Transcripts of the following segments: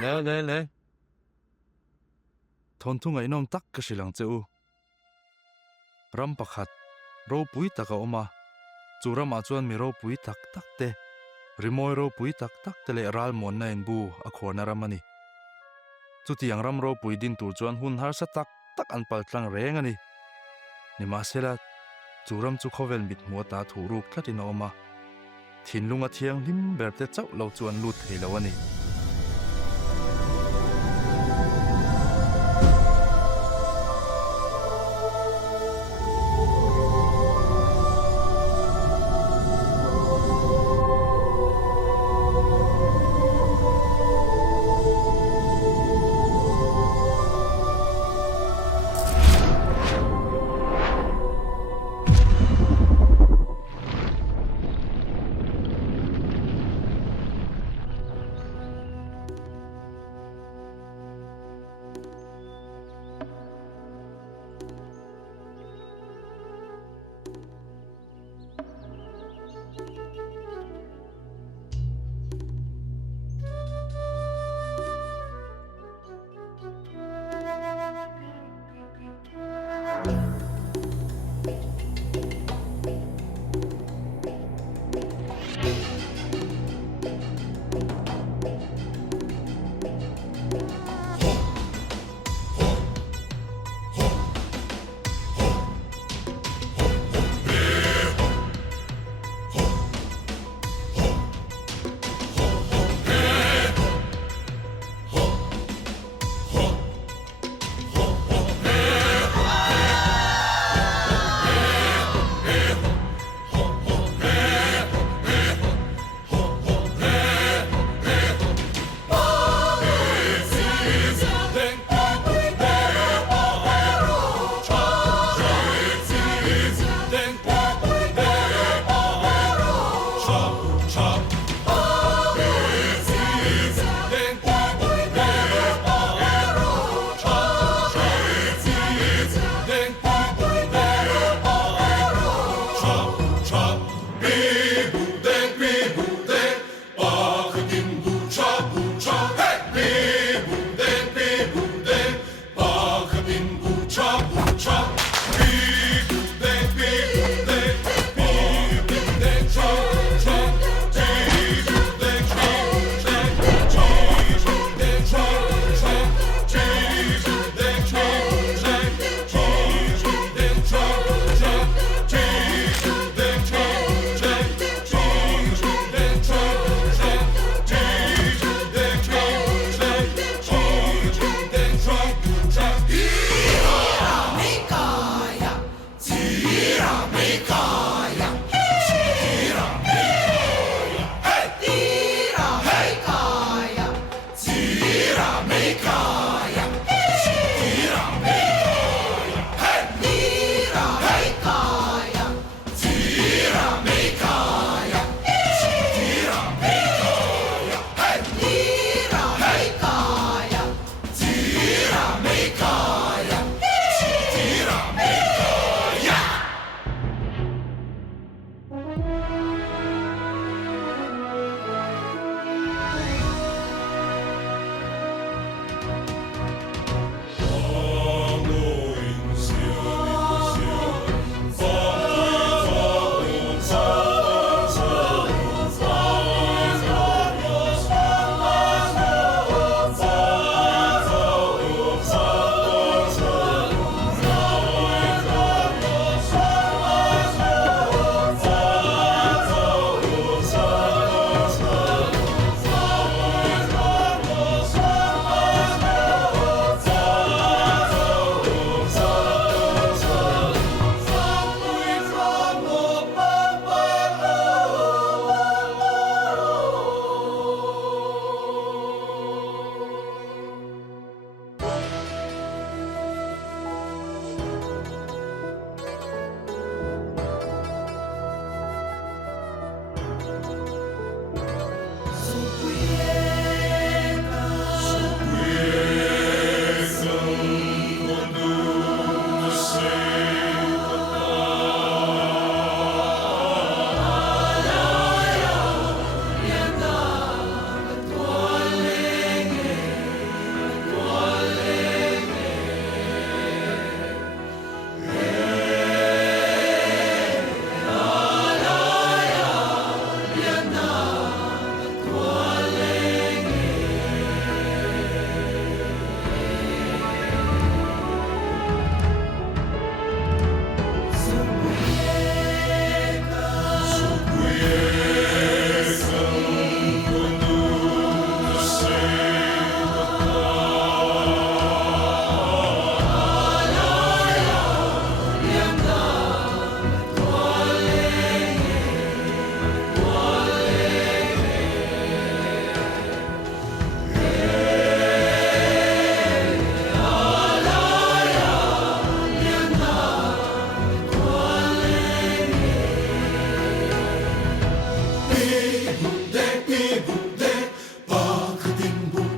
le thon thunga inom tak ka silang cheu ram pakhat ro pui taka oma churama chuan mi ro pui tak tak te rimoi ro pui tak tak te le ral mon na in bu a khorna ramani chutiang ram ro pui din tur chuan hun har sa tak tak an pal tlang reng ani nima sela churam chu khovel mit mu ta thuruk tlatin oma thinlunga thiang hlim berte chau lo chuan lut theilo ani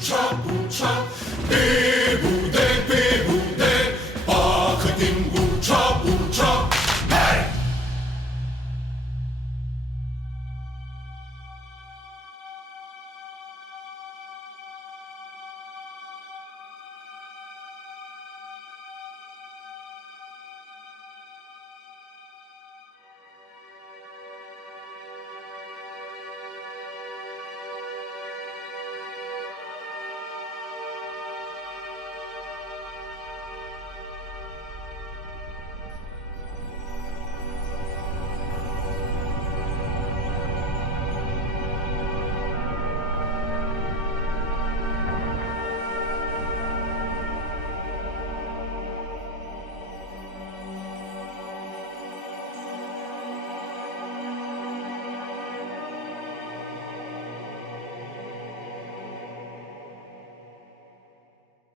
뭉쳐 뭉쳐